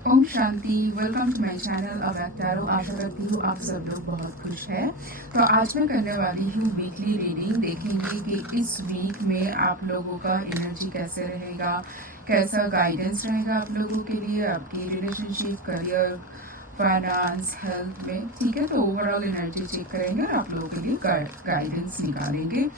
ओम शांति। Welcome to my channel अवैक्टारो। आशा करती हूँ आप सब लोग बहुत खुश हैं। तो आज मैं करने वाली हूँ वीकली रीडिंग। देखेंगे कि इस वीक में आप लोगों का एनर्जी कैसे रहेगा, कैसा गाइडेंस रहेगा आप लोगों के लिए, आपकी रिलेशनशिप, करियर, फाइनेंस, हेल्थ में। ठीक है, तो ओवरऑल एनर्जी चेक करेंगे और आप लोगों के लिए गाइडेंस निकालेंगे।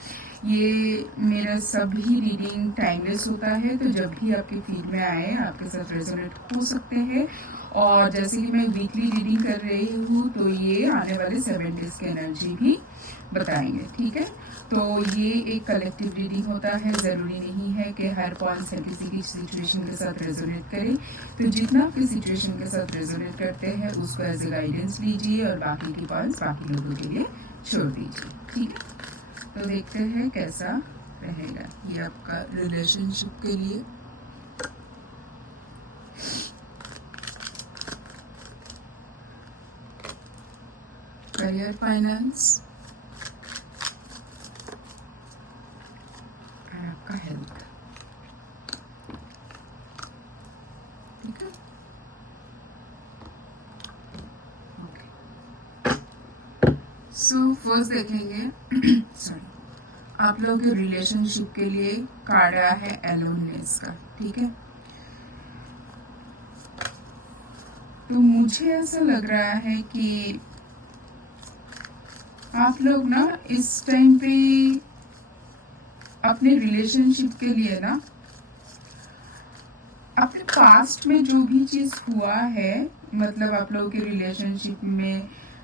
ये मेरा सभी रीडिंग टाइमलेस होता है, तो जब भी आपके फीड में आए आपके साथ रेजोनेट हो सकते हैं। और जैसे कि मैं वीकली रीडिंग कर रही हूँ, तो ये आने वाले 7 डेज की एनर्जी भी बताएंगे। ठीक है, तो ये एक कलेक्टिव रीडिंग होता है। ज़रूरी नहीं है कि हर पॉइंट्स किसी की सिचुएशन के साथ रेजोनेट करे। तो जितना आपकी सिचुएशन के साथ रेजोनेट करते हैं उसको एज ए गाइडेंस लीजिए और बाकी की पॉइंट्स बाकी लोगों के लिए छोड़ दीजिए। ठीक है, तो देखते हैं कैसा रहेगा ये आपका रिलेशनशिप के लिए। करियर, फाइनेंस और आपका हेल्थ। ठीक है, सो फर्स्ट देखेंगे सॉरी, आप लोगों के रिलेशनशिप के लिए कार्ड आया है एलोननेस का। ठीक है, तो मुझे ऐसा लग रहा है कि आप लोग ना इस टाइम पे अपने रिलेशनशिप के लिए ना अपने पास्ट में जो भी चीज हुआ है, मतलब आप लोगों के रिलेशनशिप में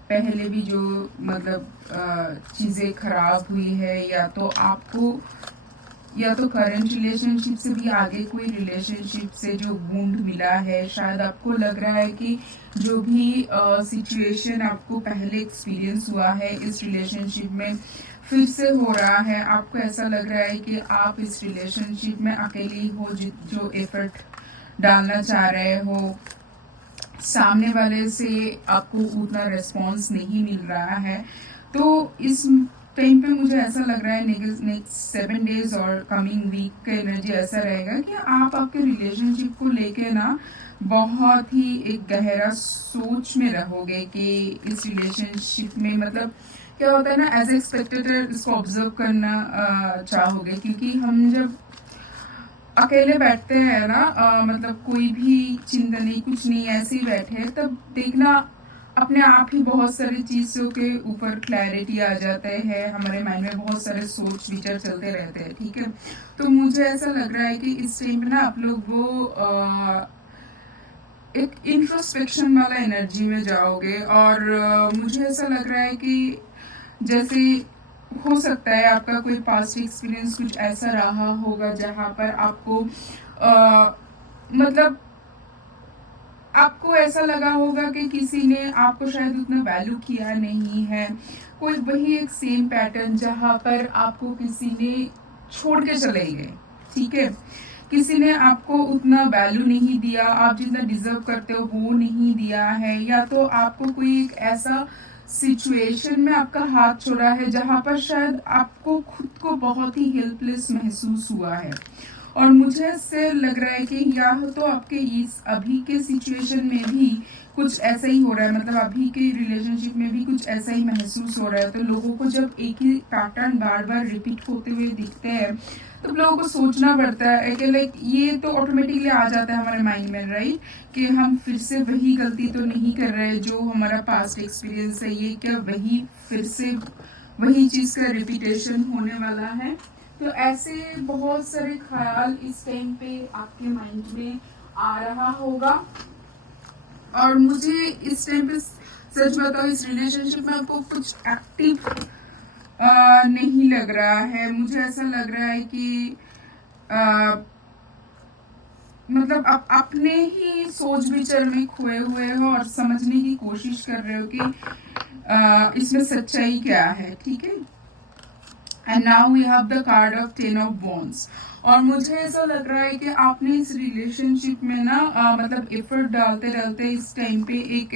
पहले भी जो मतलब चीजें खराब हुई है, या तो करंट रिलेशनशिप से भी आगे कोई रिलेशनशिप से जो वुंड मिला है। शायद आपको लग रहा है कि जो भी सिचुएशन आपको पहले एक्सपीरियंस हुआ है इस रिलेशनशिप में फिर से हो रहा है। आपको ऐसा लग रहा है कि आप इस रिलेशनशिप में अकेले हो जो एफर्ट डालना चाह रहे हो। सामने वाले से आपको उतना रिस्पॉन्स नहीं मिल रहा है। तो इस टाइम पे मुझे ऐसा लग रहा है नेक्स्ट 7 डेज और कमिंग वीक का एनर्जी ऐसा रहेगा कि आप आपके रिलेशनशिप को लेके ना बहुत ही एक गहरा सोच में रहोगे कि इस रिलेशनशिप में मतलब क्या होता है ना, एज ए स्पेक्टेटर इसको ऑब्जर्व करना चाहोगे। क्योंकि हम जब अकेले बैठते हैं ना, मतलब कोई भी चिंता नहीं, कुछ नहीं, ऐसे ही बैठे, तब देखना अपने आप ही बहुत सारी चीजों के ऊपर क्लैरिटी आ जाते हैं। हमारे माइंड में बहुत सारे सोच विचार चलते रहते हैं। ठीक है, तो मुझे ऐसा लग रहा है कि इस टाइम पे ना आप लोग वो एक इंट्रोस्पेक्शन वाला एनर्जी में जाओगे। और मुझे ऐसा लग रहा है कि जैसे हो सकता है आपका कोई पास्ट एक्सपीरियंस कुछ ऐसा रहा होगा जहां पर आपको मतलब आपको ऐसा लगा होगा कि किसी ने आपको शायद उतना वैल्यू किया नहीं है। कोई वही एक सेम पैटर्न जहां पर आपको किसी ने छोड़ के चले गए। ठीक है, किसी ने आपको उतना वैल्यू नहीं दिया, आप जितना डिजर्व करते हो वो नहीं दिया है। या तो आपको कोई एक ऐसा सिचुएशन में आपका हाथ छोड़ा है जहां पर शायद आपको खुद को बहुत ही हेल्पलेस महसूस हुआ है। और मुझे इससे लग रहा है कि या तो आपके इस अभी के सिचुएशन में भी कुछ ऐसा ही हो रहा है, मतलब अभी के रिलेशनशिप में भी कुछ ऐसा ही महसूस हो रहा है। तो लोगों को जब एक ही पैटर्न बार बार रिपीट होते हुए दिखते हैं तो लोगों को सोचना पड़ता है कि लाइक ये तो ऑटोमेटिकली आ जाता है हमारे माइंड में, राइट, कि हम फिर से वही गलती तो नहीं कर रहे जो हमारा पास्ट एक्सपीरियंस है। ये क्या वही फिर से वही चीज का रिपीटेशन होने वाला है? तो ऐसे बहुत सारे ख्याल इस टाइम पे आपके माइंड में आ रहा होगा। और मुझे इस टाइम पे सच बताओ, इस रिलेशनशिप में आपको कुछ एक्टिव नहीं लग रहा है। मुझे ऐसा लग रहा है कि मतलब आप अपने ही सोच विचार में खोए हुए हो और समझने की कोशिश कर रहे हो कि इसमें सच्चाई क्या है। ठीक है, and now we have the card of 10 of wands. और मुझे ऐसा लग रहा है कि आपने इस रिलेशनशिप में ना मतलब एफर्ट डालते डालते इस टाइम पे एक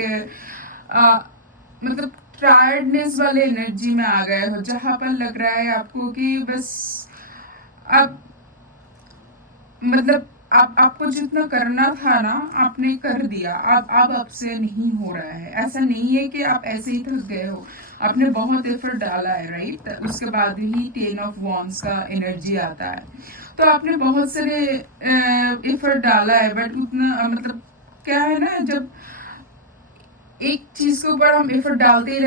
मतलब टायर्डनेस वाले एनर्जी में आ गए हो, जहां पर लग रहा है आपको कि बस अब मतलब आपको जितना करना था ना आपने कर दिया, अब आपसे नहीं हो रहा है। ऐसा नहीं है कि आप ऐसे ही थक गए हो, आपने बहुत एफर्ट डाला है, राइट? उसके बाद ही 10 ऑफ वॉन्ड्स का एनर्जी आता है। तो आपने बहुत सारे एफर्ट डाला है, बट उतना मतलब क्या है ना, जब एक चीज के ऊपर हम एफर्ट डालते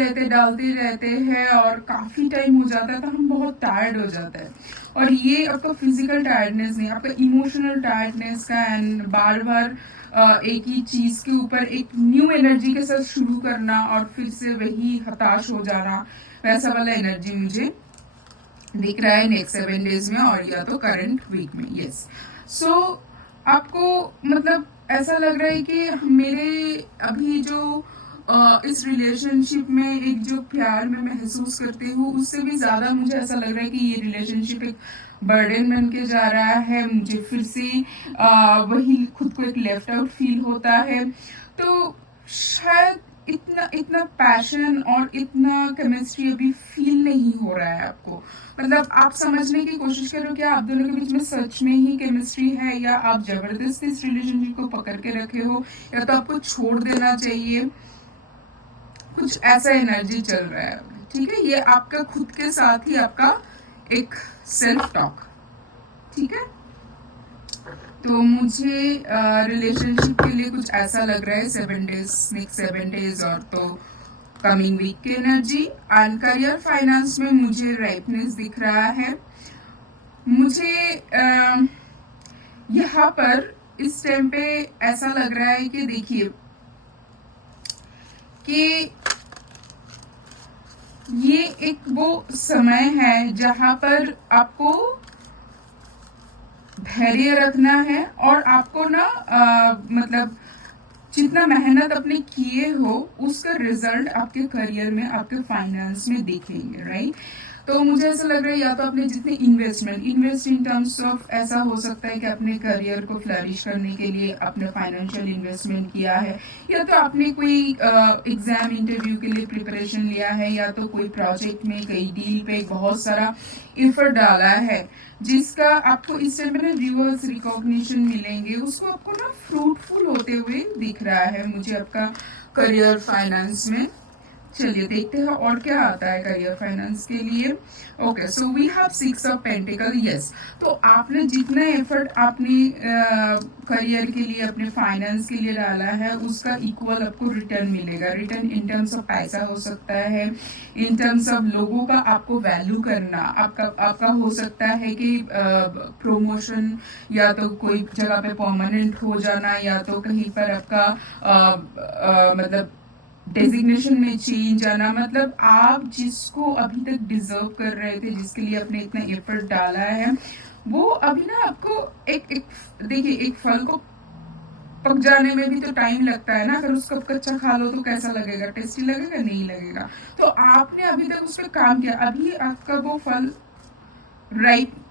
रहते हैं और काफी टाइम हो जाता है तो हम बहुत टायर्ड हो जाते हैं। और ये आपका फिजिकल टायर्डनेस नहीं, आपका इमोशनल टायर्डनेस का, एंड बार बार एक ही चीज के ऊपर एक न्यू एनर्जी के साथ शुरू करना और फिर से वही हताश हो जाना, वैसा वाला एनर्जी मुझे दिख रहा है नेक्स्ट 7 डेज में और या तो करंट वीक में। यस, सो आपको मतलब ऐसा लग रहा है कि मेरे अभी जो इस रिलेशनशिप में एक जो प्यार मैं महसूस करती हूँ उससे भी ज्यादा मुझे ऐसा लग रहा है कि ये रिलेशनशिप एक बर्डन बन के जा रहा है। मुझे फिर से वही खुद को एक लेफ्ट आउट फील होता है। तो शायद इतना इतना पैशन और इतना केमिस्ट्री अभी फील नहीं हो रहा है आपको। मतलब आप समझने की कोशिश करो कि आप दोनों के बीच में सच में ही केमिस्ट्री है, या आप जबरदस्ती इस रिलेशनशिप को पकड़ के रखे हो, या तो आपको छोड़ देना चाहिए। कुछ ऐसा एनर्जी चल रहा है, ठीक है? ये आपका खुद के साथ ही आपका एक सेल्फ टॉक, ठीक है? तो मुझे रिलेशनशिप के लिए कुछ ऐसा लग रहा है 7 डेज, नेक्स्ट 7 डेज और तो कमिंग वीक की एनर्जी। एंड करियर फाइनेंस में मुझे राइपनेस दिख रहा है। मुझे यहाँ पर इस टाइम पे ऐसा लग रहा है कि देखिए कि ये एक वो समय है जहां पर आपको धैर्य रखना है और आपको ना मतलब जितना मेहनत अपने किए हो उसका रिजल्ट आपके करियर में, आपके फाइनेंस में दिखेंगे, राइट? तो मुझे ऐसा लग रहा है या तो आपने जितने इन्वेस्ट इन टर्म्स ऑफ, ऐसा हो सकता है कि अपने करियर को फ्लरिश करने के लिए अपने फाइनेंशियल इन्वेस्टमेंट किया है, या तो आपने कोई एग्जाम इंटरव्यू के लिए प्रिपरेशन लिया है, या तो कोई प्रोजेक्ट में कई डील पे बहुत सारा एफर्ट डाला है जिसका आपको इस टाइम में रिवर्स रिकॉग्निशन मिलेंगे, उसको आपको ना फ्रूटफुल होते हुए दिख रहा है मुझे आपका करियर फाइनेंस में। चलिए देखते हैं और क्या आता है करियर फाइनेंस के लिए। Okay, so we have 6 of pentacle. Yes, तो आपने जितना एफर्ट आपने करियर के लिए, अपने फाइनेंस के लिए डाला है उसका इक्वल आपको रिटर्न मिलेगा। रिटर्न इन टर्म्स ऑफ पैसा हो सकता है, इन टर्म्स ऑफ लोगों का आपको वैल्यू करना, आपका हो सकता है कि प्रमोशन, या तो कोई जगह पे परमानेंट हो जाना, या तो कहीं पर आपका मतलब डेजिग्नेशन में चेंज आना। मतलब आप जिसको अभी तक डिजर्व कर रहे थे, जिसके लिए आपने इतना एफर्ट डाला है, वो अभी ना आपको एक देखिए, एक फल को पक जाने में भी तो टाइम लगता है ना। अगर उसको कच्चा खा लो तो कैसा लगेगा? टेस्टी लगेगा? नहीं लगेगा। तो आपने अभी तक उस पर काम किया, अभी आपका वो फल राइप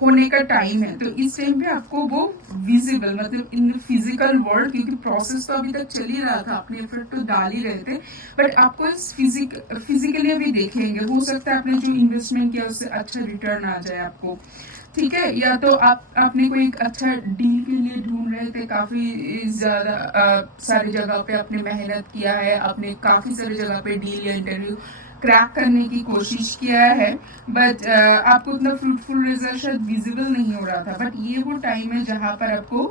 होने का टाइम है। तो इस टाइम पे आपको वो विजिबल, मतलब इन फिजिकल वर्ल्ड, क्योंकि प्रोसेस तो अभी तक चल ही रहा था, अपने एफर्ट तो डाल ही रहे थे, बट आपको इस फिजिकली भी देखेंगे। हो सकता है आपने जो इन्वेस्टमेंट किया उससे अच्छा रिटर्न आ जाए आपको, ठीक है? या तो आपने कोई एक अच्छा डील के लिए ढूंढ रहे थे, काफी ज्यादा सारी जगह पे आपने मेहनत किया है, आपने काफी सारी जगह पे डील या इंटरव्यू क्रैक करने की कोशिश किया है, बट आपको उतना फ्रूटफुल रिजल्ट शायद विजिबल नहीं हो रहा था। बट ये वो टाइम है जहां पर आपको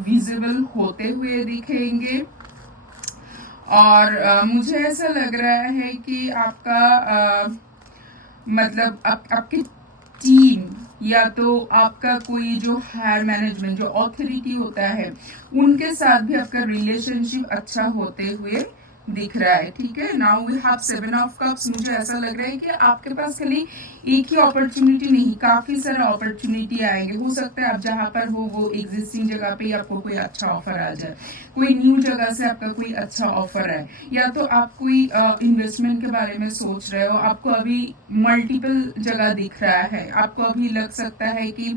विजिबल होते हुए दिखेंगे। और मुझे ऐसा लग रहा है कि आपका मतलब आपकी टीम, या तो आपका कोई जो हायर मैनेजमेंट, जो ऑथोरिटी होता है, उनके साथ भी आपका रिलेशनशिप अच्छा होते हुए दिख रहा है, ठीक है? Now we have 7 of cups. मुझे ऐसा लग रहा है कि आपके पास खाली एक ही अपॉर्चुनिटी नहीं, काफी सारे अपॉर्चुनिटी आएंगे। हो सकता है आप जहां पर हो वो एग्जिस्टिंग जगह पे आपको कोई अच्छा ऑफर आ जाए, कोई न्यू जगह से आपका कोई अच्छा ऑफर है, या तो आप कोई इन्वेस्टमेंट के बारे में सोच रहे हो, आपको अभी मल्टीपल जगह दिख रहा है, आपको अभी लग सकता है कि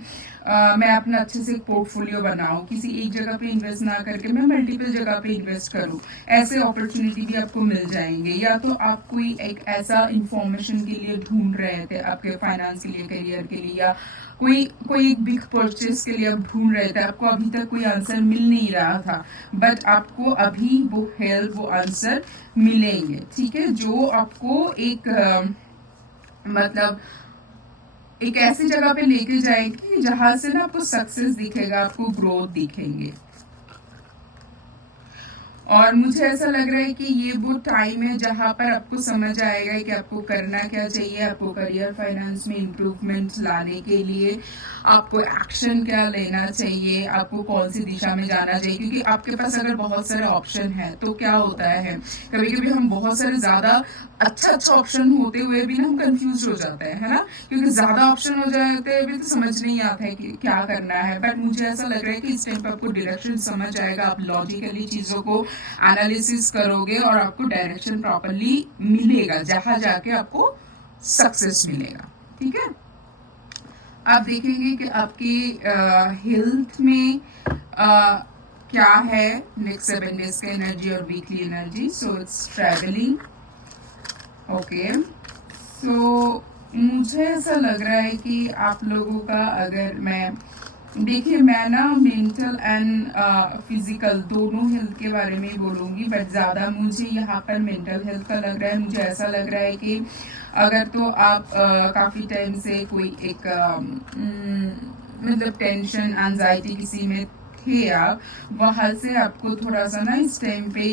मैं अपना अच्छे से एक पोर्टफोलियो बनाऊं, किसी एक जगह पे इन्वेस्ट ना करके मैं मल्टीपल जगह पे इन्वेस्ट करूं। ऐसे अपॉर्चुनिटी क्लैरिटी भी आपको मिल जाएंगे। या तो आप कोई एक ऐसा इंफॉर्मेशन के लिए ढूंढ रहे थे आपके फाइनेंस के लिए, करियर के लिए, या कोई कोई एक बिग परचेस के लिए आप ढूंढ रहे थे, आपको अभी तक कोई आंसर मिल नहीं रहा था, बट आपको अभी वो हेल्प, वो आंसर मिलेंगे। ठीक है, जो आपको एक मतलब एक ऐसी जगह पे लेके जाएंगे जहां से ना आपको सक्सेस दिखेगा, आपको ग्रोथ दिखेंगे। और मुझे ऐसा लग रहा है कि ये वो टाइम है जहां पर आपको समझ आएगा कि आपको करना क्या चाहिए। आपको करियर फाइनेंस में इम्प्रूवमेंट लाने के लिए आपको एक्शन क्या लेना चाहिए, आपको कौन सी दिशा में जाना चाहिए। क्योंकि आपके पास अगर बहुत सारे ऑप्शन है तो क्या होता है, कभी कभी हम बहुत सारे ज्यादा अच्छा ऑप्शन होते हुए भी ना हम कंफ्यूज हो जाते हैं, है ना। क्योंकि ज्यादा ऑप्शन हो जाते हैं भी तो समझ नहीं आता है कि क्या करना है। बट मुझे ऐसा लग रहा है कि इस टाइम पर आपको डायरेक्शन समझ आएगा, आप लॉजिकली चीजों को एनालिसिस करोगे और आपको डायरेक्शन प्रॉपरली मिलेगा, जहां जाके आपको सक्सेस मिलेगा। ठीक है, आप देखेंगे कि आपकी हेल्थ में क्या है नेक्स्ट 7 डेज का एनर्जी और weekly energy. So it's travelling. Okay, so मुझे ऐसा लग रहा है कि आप लोगों का, अगर मैं देखिए, मैं ना मेंटल एंड फिजिकल दोनों हेल्थ के बारे में बोलूंगी, बट ज्यादा मुझे यहाँ पर मेंटल हेल्थ का लग रहा है। मुझे ऐसा लग रहा है कि अगर तो आप काफी टाइम से कोई एक मतलब टेंशन, एंजाइटी किसी में थे आप, वहां से आपको थोड़ा सा ना इस टाइम पे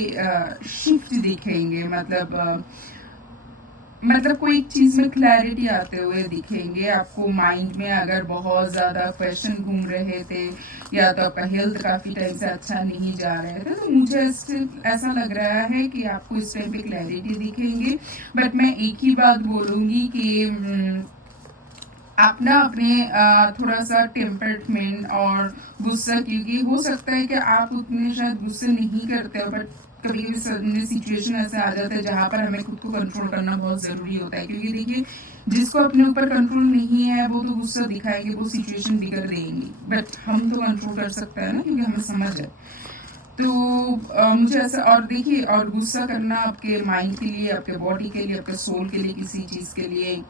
शिफ्ट दिखेंगे। मतलब कोई एक चीज में क्लैरिटी आते हुए दिखेंगे आपको। माइंड में अगर बहुत ज्यादा क्वेश्चन घूम रहे थे, या तो आपका हेल्थ काफी टाइम से अच्छा नहीं जा रहे थे, तो मुझे ऐसा लग रहा है कि आपको इस टाइम पे क्लैरिटी दिखेंगे। बट मैं एक ही बात बोलूंगी कि आप ना अपने थोड़ा सा टेम्परमेंट और गुस्सा, क्योंकि हो सकता है कि आप उतने शायद गुस्से नहीं करते हो, बट कभी कभी सिचुएशन ऐसे आ जाता है जहां पर हमें खुद को कंट्रोल करना बहुत जरूरी होता है। क्योंकि देखिए, जिसको अपने ऊपर कंट्रोल नहीं है वो तो गुस्सा दिखाएंगे, वो सिचुएशन बिगड़ देंगी, बट हम तो कंट्रोल कर सकते हैं ना, क्योंकि हमें समझ है। तो मुझे ऐसा, और देखिए, और गुस्सा करना आपके माइंड के लिए, आपके बॉडी के लिए, आपके सोल के लिए, किसी चीज के लिए,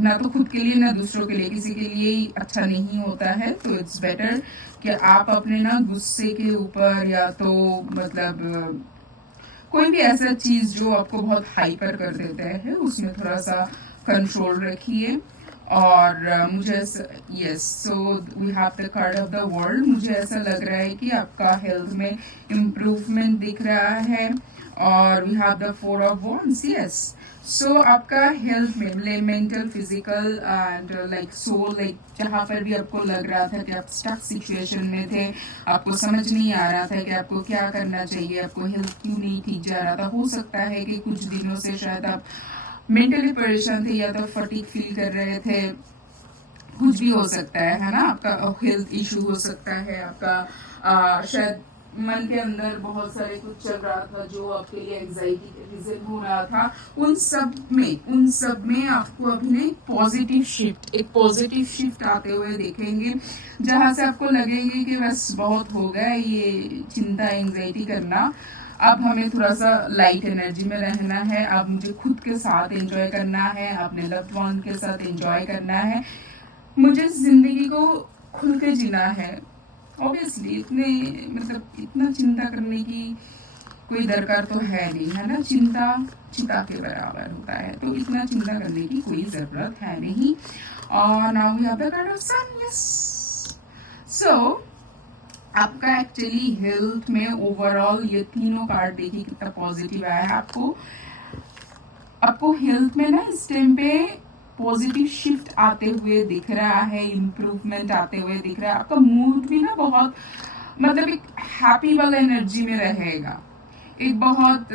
ना तो खुद के लिए ना दूसरों के लिए, किसी के लिए ही अच्छा नहीं होता है। तो इट्स बेटर कि आप अपने ना गुस्से के ऊपर, या तो मतलब कोई भी ऐसा चीज जो आपको बहुत हाइपर कर देता है, उसमें थोड़ा सा कंट्रोल रखिए। और मुझे yes, so we have the card of the world. मुझे ऐसा लग रहा है कि आपका हेल्थ में इम्प्रूवमेंट दिख रहा है। और we have the 4 of wands। Yes, so आपका हेल्थ में mental, physical and like soul, like जहां पर भी आपको लग रहा था कि आप स्टक सिचुएशन में थे, आपको समझ नहीं आ रहा था कि आपको क्या करना चाहिए, आपको हेल्थ क्यों नहीं ठीक जा रहा था। हो सकता है कि कुछ दिनों से शायद आप मेंटली परेशान थे, या तो फटीग फील कर रहे थे, कुछ भी हो सकता है ना। आपका हेल्थ इशू हो सकता है, आपका शायद मन के अंदर बहुत सारे कुछ चल रहा था जो आपके लिए एंजाइटी के रीजन हो रहा था। उन सब में आपको अपने एक पॉजिटिव शिफ्ट आते हुए देखेंगे, जहां से आपको लगेंगे कि बस बहुत हो गया ये चिंता, एंजाइटी करना। अब हमें थोड़ा सा लाइट एनर्जी में रहना है। अब मुझे खुद के साथ एंजॉय करना है, अपने लव्ड वन के साथ एंजॉय करना है। मुझे जिंदगी को खुल के जीना है। ऑब्वियसली इतना चिंता करने की कोई दरकार तो है नहीं, है ना। चिंता चिता के बराबर होता है, तो इतना चिंता करने की कोई जरूरत है नहीं। और now we have the card of sun. Yes, so आपका एक्चुअली हेल्थ में ओवरऑल ये तीनों कार्ड देखिए कितना पॉजिटिव आया है। आपको हेल्थ में ना इस टाइम पे पॉजिटिव शिफ्ट आते हुए दिख रहा है, इम्प्रूवमेंट आते हुए दिख रहा है। आपका मूड भी ना बहुत मतलब एक हैप्पी वाला एनर्जी में रहेगा, एक बहुत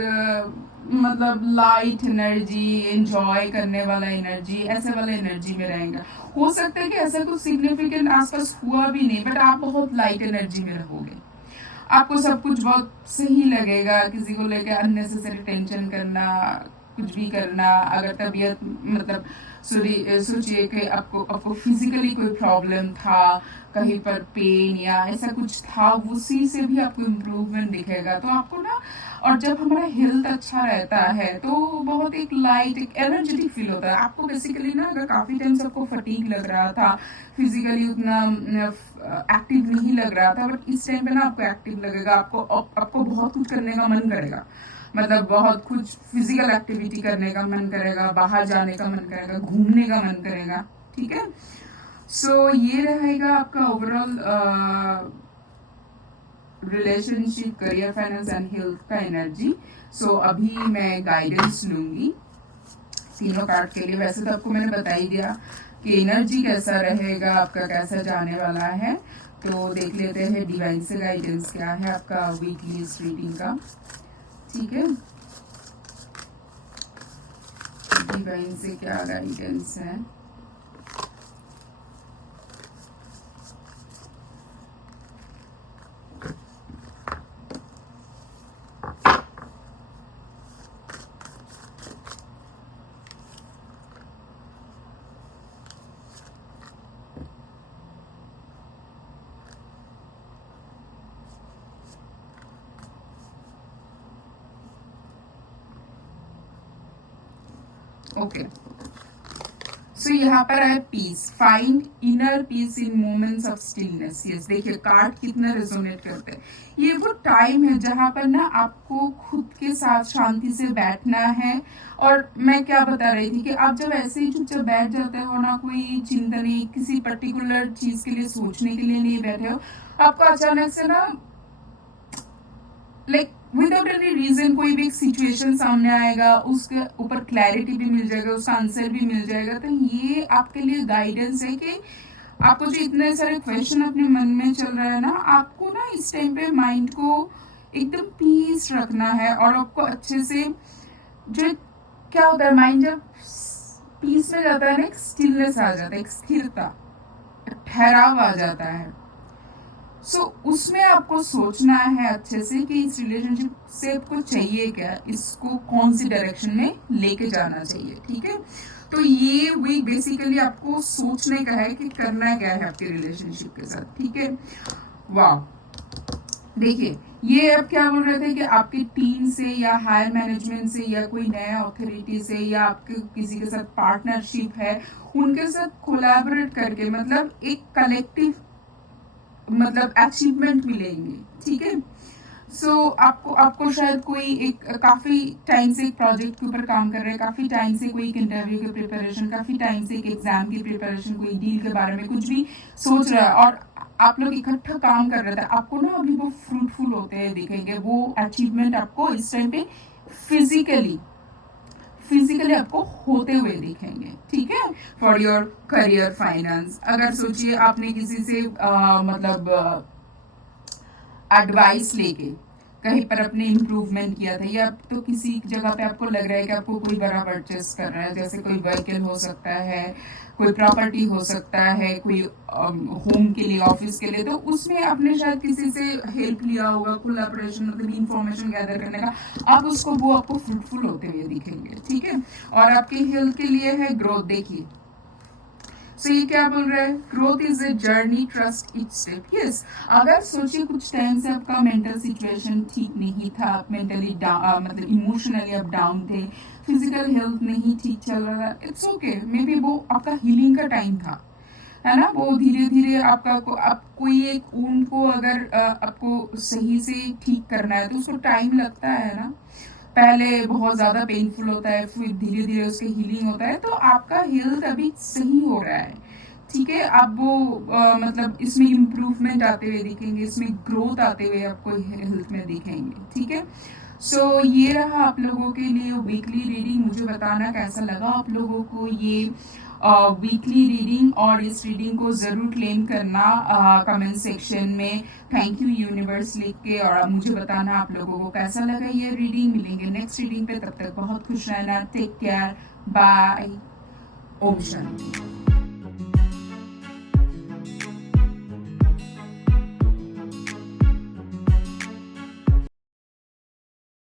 लाइट एनर्जी, एंजॉय करने वाला एनर्जी, ऐसे वाला एनर्जी में रहेगा। हो सकता है कि ऐसा कुछ सिग्निफिकेंट आसपास हुआ भी नहीं, बट आप बहुत लाइट एनर्जी में रहोगे। आपको सब कुछ बहुत सही लगेगा। किसी को लेकर अननेसेसरी टेंशन करना, कुछ भी करना, अगर तबीयत सोचिए कि आपको फिजिकली कोई प्रॉब्लम था, कहीं पर पेन या ऐसा कुछ था, उसी से भी आपको इम्प्रूवमेंट दिखेगा। तो आपको ना और जब हमारा हेल्थ अच्छा रहता है तो बहुत एक लाइट एक एनर्जेटिक फील होता है आपको। बेसिकली ना अगर काफी टाइम से आपको फटीग लग रहा था, फिजिकली उतना एक्टिव नहीं लग रहा था, बट इस टाइम पे ना आपको एक्टिव लगेगा, आपको बहुत कुछ करने का मन करेगा, मतलब बहुत कुछ फिजिकल एक्टिविटी करने का मन करेगा, बाहर जाने का मन करेगा, घूमने का मन करेगा। ठीक है, सो ये रहेगा आपका overall relationship, career, finance and health का एनर्जी। सो अभी मैं गाइडेंस लूंगी तीनों कार्ड के लिए। वैसे तो आपको मैंने बता ही दिया कि एनर्जी कैसा रहेगा, आपका कैसा जाने वाला है। तो देख लेते हैं डिवाइन से गाइडेंस क्या है आपका वीकली रीडिंग का। ठीक है, डिवाइन से क्या गाइडेंस है। ओके, सो यहाँ पर है peace, find inner peace in moments of stillness. Yes, देखिए कार्ड कितना रेजोनेट करते हैं। ये वो टाइम है जहां पर ना आपको खुद के साथ शांति से बैठना है। और मैं क्या बता रही थी कि आप जब ऐसे ही चुपचाप बैठ जाते हो ना, कोई चिंता नहीं, किसी पर्टिकुलर चीज के लिए सोचने के लिए नहीं बैठे हो, आपको अचानक से ना लाइक विदाउट एनी रीजन कोई भी एक सिचुएशन सामने आएगा, उसके ऊपर क्लैरिटी भी मिल जाएगा, उसका आंसर भी मिल जाएगा। तो ये आपके लिए गाइडेंस है कि आपको जो इतने सारे क्वेश्चन अपने मन में चल रहा है ना, आपको ना इस टाइम पे माइंड को एकदम पीस रखना है। और आपको अच्छे से जो क्या होता है, माइंड जब पीस में जाता है ना, एक स्टिलनेस आ जाता है, एक स्थिरता, ठहराव आ जाता है। उसमें आपको सोचना है अच्छे से कि इस रिलेशनशिप से आपको चाहिए क्या, इसको कौन सी डायरेक्शन में लेके जाना चाहिए। ठीक है, तो ये वीक बेसिकली आपको सोचने का है कि करना क्या है आपके रिलेशनशिप के साथ। ठीक है, वाह, देखिए ये अब क्या बोल रहे थे कि आपके टीम से या हायर मैनेजमेंट से या कोई नया अथॉरिटी से या आपके किसी के साथ पार्टनरशिप है, उनके साथ कोलैबोरेट करके मतलब एक कलेक्टिव मतलब अचीवमेंट मिलेंगे। ठीक है, आपको शायद कोई एक काफी टाइम से एक प्रोजेक्ट के ऊपर काम कर रहे हैं, काफी टाइम से कोई एक इंटरव्यू की प्रिपरेशन, काफी टाइम से एक एग्जाम की प्रिपरेशन, कोई डील के बारे में कुछ भी सोच रहा है और आप लोग इकट्ठा काम कर रहे थे, आपको ना अभी वो फ्रूटफुल होते हैं दिखेंगे, वो अचीवमेंट आपको इस टाइम पे फिजिकली आपको होते हुए दिखेंगे। ठीक है, फॉर योर करियर, फाइनेंस, अगर सोचिए आपने किसी से मतलब एडवाइस लेके कहीं पर अपने इम्प्रूवमेंट किया था, या तो किसी जगह पे आपको लग रहा है कि आपको कोई बड़ा परचेस कर रहा है, जैसे कोई व्हीकल हो सकता है, कोई प्रॉपर्टी हो सकता है, कोई होम के लिए, ऑफिस के लिए, तो उसमें आपने शायद किसी से हेल्प लिया होगा, कोलैबोरेशन मतलब इंफॉर्मेशन गैदर करने का, आप उसको वो आपको फ्रूटफुल होते हुए दिखेंगे। ठीक है, और आपकी हेल्थ के लिए है ग्रोथ। देखिए ये क्या बोल रहा है, growth is a journey, trust each step. Yes, अगर सोचिए कुछ टाइम से आपका मेंटल सिचुएशन ठीक नहीं था, आप मेंटली मतलब इमोशनली आप डाउन थे, फिजिकल हेल्थ नहीं ठीक चल रहा था, इट्स ओके, मे बी वो आपका हीलिंग का टाइम था, है ना। वो धीरे धीरे आप कोई एक ऊन को अगर आपको सही से ठीक करना है तो उसको टाइम लगता है ना, पहले बहुत ज्यादा पेनफुल होता है, फिर धीरे धीरे उसके हीलिंग होता है। तो आपका हेल्थ अभी सही हो रहा है। ठीक है, आप वो मतलब इसमें इम्प्रूवमेंट आते हुए दिखेंगे, इसमें ग्रोथ आते हुए आपको हेल्थ में दिखेंगे। ठीक है, ये रहा आप लोगों के लिए वीकली रीडिंग। मुझे बताना कैसा लगा आप लोगों को ये वीकली रीडिंग, और इस रीडिंग को जरूर क्लेम करना कमेंट सेक्शन में थैंक यू यूनिवर्स लिख के, और मुझे बताना आप लोगों को कैसा लगा ये रीडिंग। मिलेंगे नेक्स्ट रीडिंग पे, तब तक बहुत खुश रहना, take care, bye, Om Shanti.